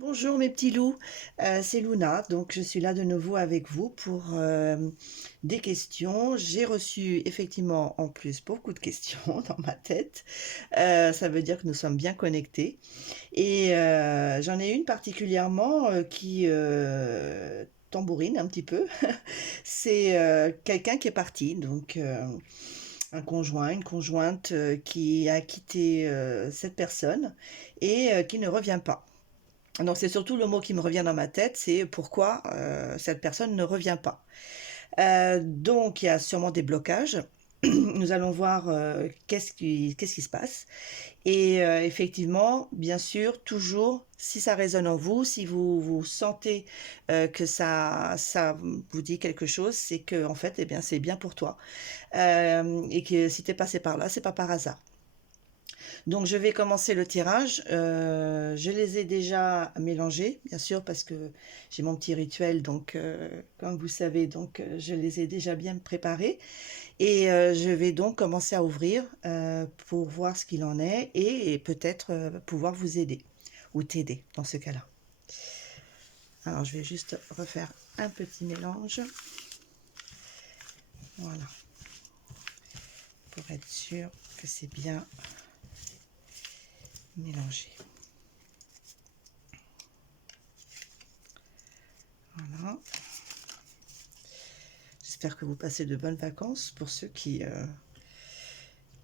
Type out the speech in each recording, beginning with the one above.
Bonjour mes petits loups, c'est Luna, donc je suis là de nouveau avec vous pour des questions. J'ai reçu effectivement en plus beaucoup de questions dans ma tête. Ça veut dire que nous sommes bien connectés. Et j'en ai une particulièrement qui tambourine un petit peu. C'est quelqu'un qui est parti, donc un conjoint, une conjointe qui a quitté cette personne et qui ne revient pas. Donc c'est surtout le mot qui me revient dans ma tête, c'est pourquoi cette personne ne revient pas. Donc il y a sûrement des blocages. Nous allons voir qu'est-ce qui se passe. Et effectivement, bien sûr, toujours, si ça résonne en vous, si vous sentez que ça vous dit quelque chose, c'est que en fait, eh bien, c'est bien pour toi. Et que si t'es passé par là, c'est pas par hasard. Donc je vais commencer le tirage. Je les ai déjà mélangés, bien sûr, parce que j'ai mon petit rituel, donc comme vous savez, donc je les ai déjà bien préparés. Et je vais donc commencer à ouvrir pour voir ce qu'il en est et peut-être pouvoir vous aider ou t'aider dans ce cas-là. Alors je vais juste refaire un petit mélange. Voilà, pour être sûr que c'est bien mélangé. Voilà. J'espère que vous passez de bonnes vacances pour ceux qui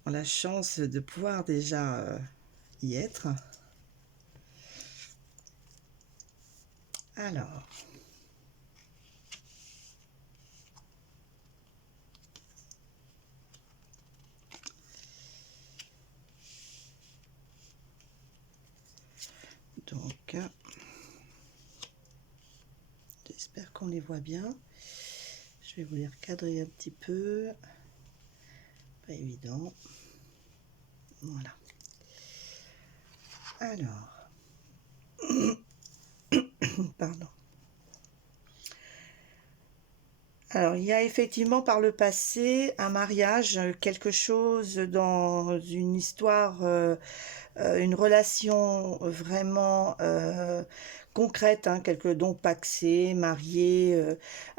ont la chance de pouvoir déjà y être. Alors, donc, j'espère qu'on les voit bien. Je vais vous les recadrer un petit peu. Pas évident. Voilà. Alors, pardon. Alors, il y a effectivement par le passé un mariage, quelque chose dans une histoire, une relation vraiment concrète, hein, donc paxé, marié,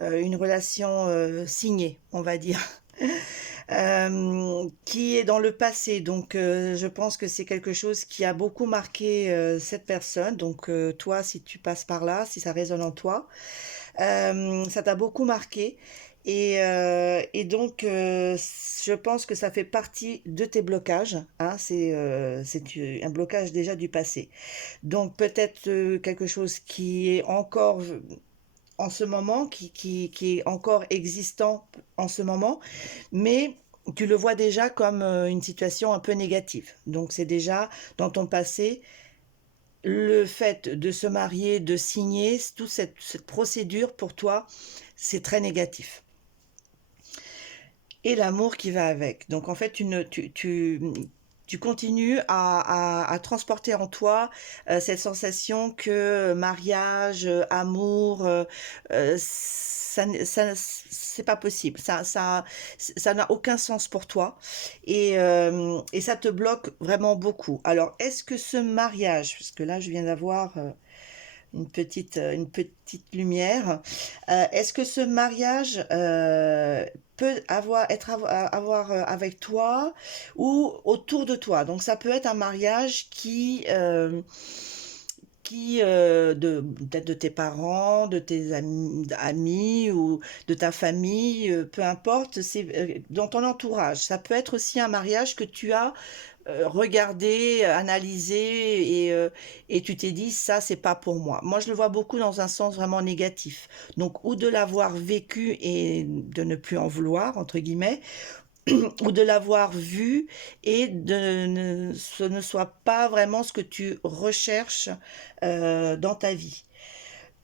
une relation signée, on va dire. Qui est dans le passé. Donc, je pense que c'est quelque chose qui a beaucoup marqué cette personne. Donc, toi, si tu passes par là, si ça résonne en toi, ça t'a beaucoup marqué. Et donc, je pense que ça fait partie de tes blocages. Hein, c'est un blocage déjà du passé. Donc, peut-être quelque chose qui est encore en ce moment, qui est encore existant en ce moment, mais tu le vois déjà comme une situation un peu négative. Donc c'est déjà dans ton passé, le fait de se marier, de signer, toute cette procédure pour toi, c'est très négatif. Et l'amour qui va avec. Donc en fait, tu continues à transporter en toi cette sensation que mariage, amour, c'est pas possible. Ça n'a aucun sens pour toi et ça te bloque vraiment beaucoup. Alors, est-ce que ce mariage, parce que là, je viens d'avoir une petite lumière. Est-ce que ce mariage peut avoir avec toi ou autour de toi? Donc ça peut être un mariage peut-être de tes parents, de tes amis ou de ta famille, peu importe, c'est dans ton entourage. Ça peut être aussi un mariage que tu as regardé, analysé et tu t'es dit ça c'est pas pour moi. Moi je le vois beaucoup dans un sens vraiment négatif. Donc ou de l'avoir vécu et de ne plus en vouloir entre guillemets, ou de l'avoir vu et ce ne soit pas vraiment ce que tu recherches dans ta vie.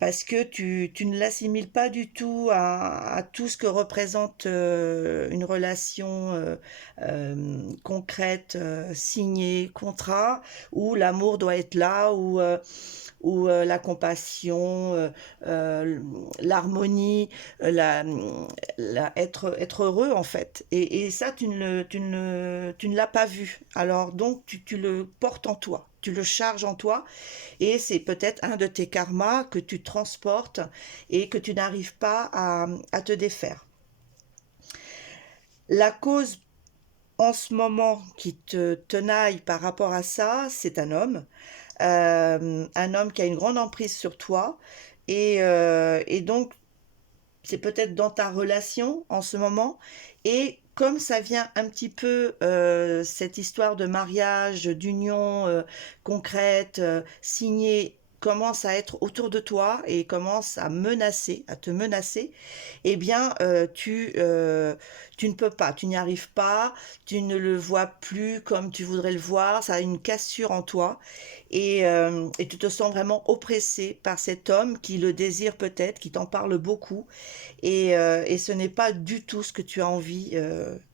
Parce que tu ne l'assimiles pas du tout à tout ce que représente une relation concrète, signée, contrat, où l'amour doit être là, où la compassion, l'harmonie, être heureux en fait. Et ça, tu ne l'as pas vu. Alors donc, tu le portes en toi. tu le charges en toi et c'est peut-être un de tes karmas que tu transportes et que tu n'arrives pas à te défaire. La cause en ce moment qui te tenaille par rapport à ça, c'est un homme qui a une grande emprise sur toi et donc c'est peut-être dans ta relation en ce moment. Et comme ça vient un petit peu, cette histoire de mariage, d'union concrète, signée, commence à être autour de toi et commence à menacer, à te menacer, eh bien, tu ne peux pas, tu n'y arrives pas, tu ne le vois plus comme tu voudrais le voir, ça a une cassure en toi et tu te sens vraiment oppressé par cet homme qui le désire peut-être, qui t'en parle beaucoup et ce n'est pas du tout ce que tu as envie,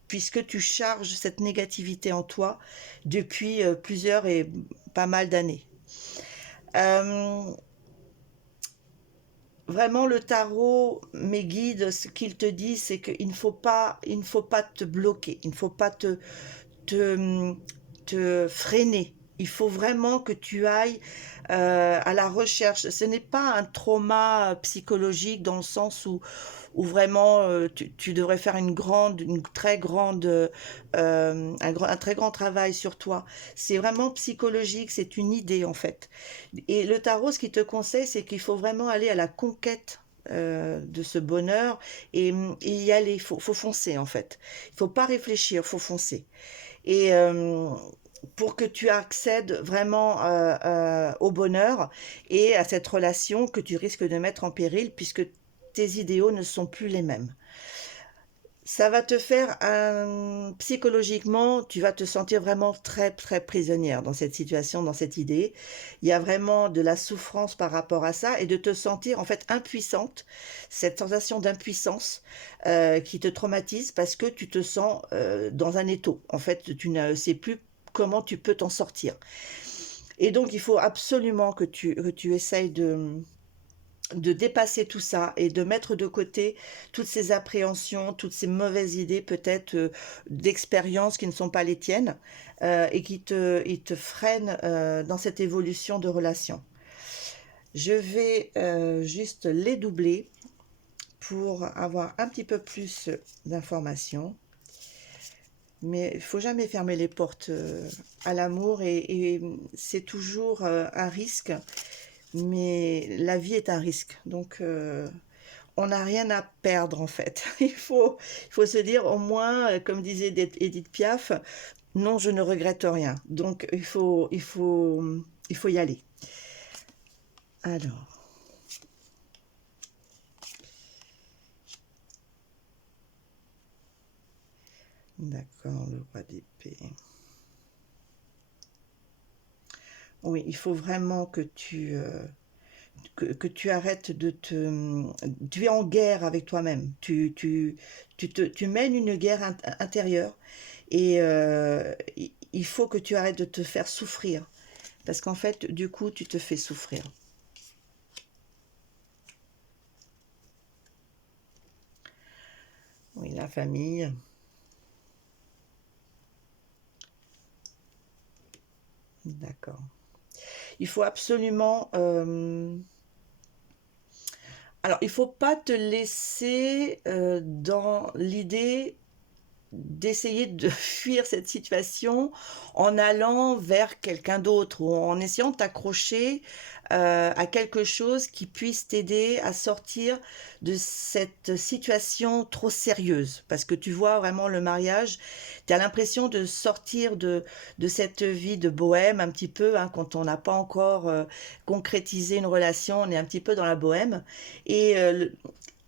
puisque tu charges cette négativité en toi depuis plusieurs et pas mal d'années. Euh, Vraiment, le tarot, mes guides, ce qu'il te dit, c'est il ne faut pas te bloquer, il ne faut pas te, te freiner. Il faut vraiment que tu ailles à la recherche. Ce n'est pas un trauma psychologique dans le sens où vraiment tu devrais faire une très grande, un très grand travail sur toi. C'est vraiment psychologique, c'est une idée en fait. Et le tarot, ce qu'il te conseille, c'est qu'il faut vraiment aller à la conquête de ce bonheur et y aller. Faut foncer en fait. Il faut pas réfléchir, faut foncer. Et pour que tu accèdes vraiment au bonheur et à cette relation que tu risques de mettre en péril puisque tes idéaux ne sont plus les mêmes. Ça va te faire psychologiquement, tu vas te sentir vraiment très très prisonnière dans cette situation, dans cette idée. Il y a vraiment de la souffrance par rapport à ça et de te sentir en fait impuissante, cette sensation d'impuissance qui te traumatise parce que tu te sens dans un étau. En fait, tu ne sais plus comment tu peux t'en sortir. Et donc, il faut absolument que tu essayes de dépasser tout ça et de mettre de côté toutes ces appréhensions, toutes ces mauvaises idées peut-être d'expériences qui ne sont pas les tiennes et ils te freinent dans cette évolution de relation. Je vais juste les doubler pour avoir un petit peu plus d'informations. Mais il ne faut jamais fermer les portes à l'amour et c'est toujours un risque, mais la vie est un risque. Donc, on n'a rien à perdre en fait. Il faut se dire au moins, comme disait Edith Piaf, non, je ne regrette rien. Donc, il faut y aller. Alors, d'accord, le roi d'épée. Oui, il faut vraiment que tu arrêtes de te... Tu es en guerre avec toi-même. Tu mènes une guerre intérieure et il faut que tu arrêtes de te faire souffrir. Parce qu'en fait, du coup, tu te fais souffrir. Oui, la famille. D'accord. Il faut absolument... Alors, il faut pas te laisser dans l'idée d'essayer de fuir cette situation en allant vers quelqu'un d'autre ou en essayant de t'accrocher à quelque chose qui puisse t'aider à sortir de cette situation trop sérieuse. Parce que tu vois vraiment le mariage, tu as l'impression de sortir de cette vie de bohème un petit peu, hein, quand on n'a pas encore concrétisé une relation, on est un petit peu dans la bohème. Et,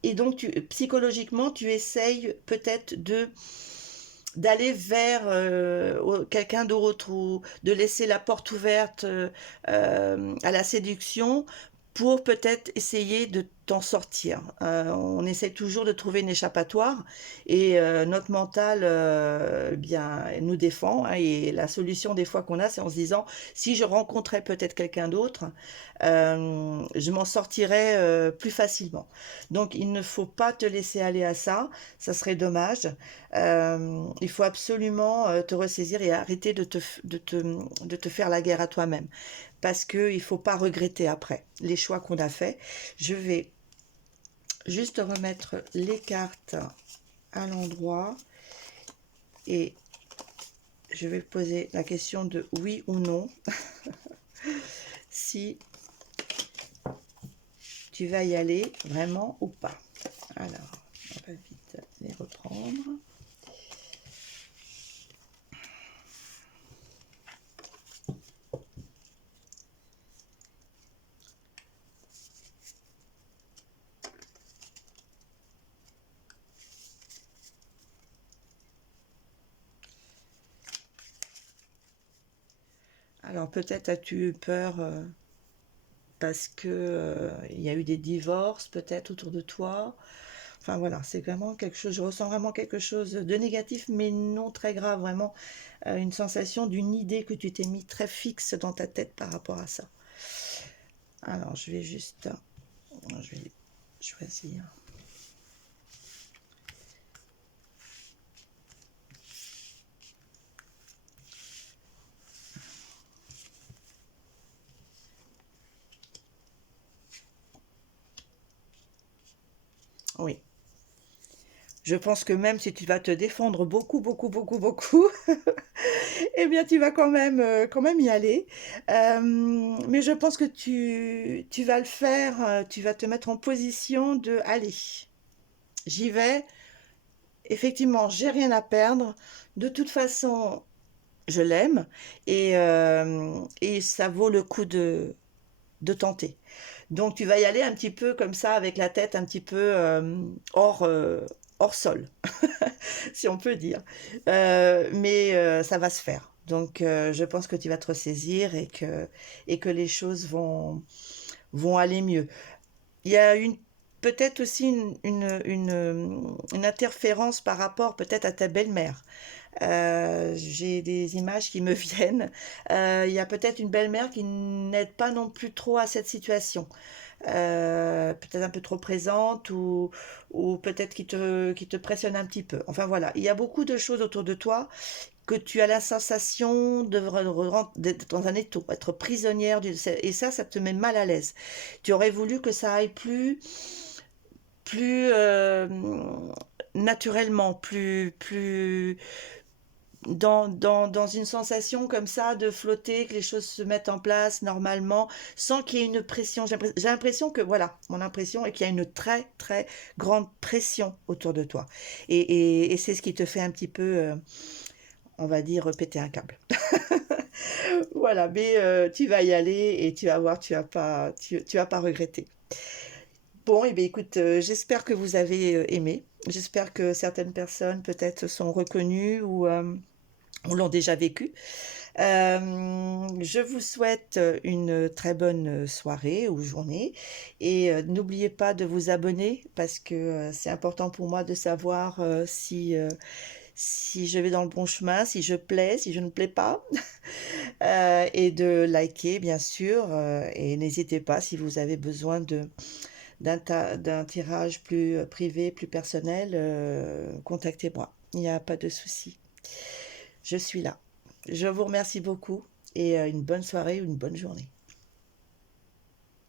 et donc, psychologiquement, tu essayes peut-être d'aller vers quelqu'un d'autre ou de laisser la porte ouverte à la séduction pour peut-être essayer de t'en sortir. On essaie toujours de trouver une échappatoire et notre mental bien nous défend, hein, et la solution des fois qu'on a, c'est en se disant si je rencontrais peut-être quelqu'un d'autre, je m'en sortirais plus facilement. Donc il ne faut pas te laisser aller à ça, ça serait dommage. Il faut absolument te ressaisir et arrêter de te faire la guerre à toi-même parce qu'il ne faut pas regretter après les choix qu'on a faits. Je vais juste remettre les cartes à l'endroit et je vais poser la question de oui ou non. Si tu vas y aller vraiment ou pas. Alors, on va vite les reprendre. Alors peut-être as-tu eu peur parce que il y a eu des divorces peut-être autour de toi. Enfin voilà, c'est vraiment quelque chose, je ressens vraiment quelque chose de négatif, mais non très grave, vraiment une sensation d'une idée que tu t'es mis très fixe dans ta tête par rapport à ça. Alors je vais juste, je vais choisir. Oui. Je pense que même si tu vas te défendre beaucoup, beaucoup, beaucoup, beaucoup, eh bien, tu vas quand même y aller. Mais je pense que tu vas le faire, tu vas te mettre en position de, allez, j'y vais. Effectivement, j'ai rien à perdre. De toute façon, je l'aime et ça vaut le coup de tenter. Donc, tu vas y aller un petit peu comme ça, avec la tête un petit peu hors sol, si on peut dire. Mais ça va se faire. Donc, je pense que tu vas te ressaisir et que les choses vont aller mieux. Il y a peut-être aussi une interférence par rapport peut-être à ta belle-mère. J'ai des images qui me viennent. Il y a peut-être une belle-mère qui n'aide pas non plus trop à cette situation. Peut-être un peu trop présente ou peut-être qui te pressionne un petit peu. Enfin voilà, il y a beaucoup de choses autour de toi que tu as la sensation d'être dans un étau, être prisonnière, et ça te met mal à l'aise. Tu aurais voulu que ça aille plus naturellement, plus dans une sensation comme ça de flotter, que les choses se mettent en place normalement, sans qu'il y ait une pression. J'ai l'impression que, voilà, mon impression est qu'il y a une très, très grande pression autour de toi. Et c'est ce qui te fait un petit peu, on va dire, péter un câble. Voilà, mais tu vas y aller et tu vas voir, tu vas pas regretter. Bon, et bien écoute, j'espère que vous avez aimé. J'espère que certaines personnes peut-être sont reconnues ou l'ont déjà vécu. Je vous souhaite une très bonne soirée ou journée et n'oubliez pas de vous abonner parce que c'est important pour moi de savoir si je vais dans le bon chemin, si je plais, si je ne plais pas. Et de liker bien sûr et n'hésitez pas si vous avez besoin d'un tirage plus privé, plus personnel, contactez-moi. Il n'y a pas de souci. Je suis là. Je vous remercie beaucoup et une bonne soirée ou une bonne journée.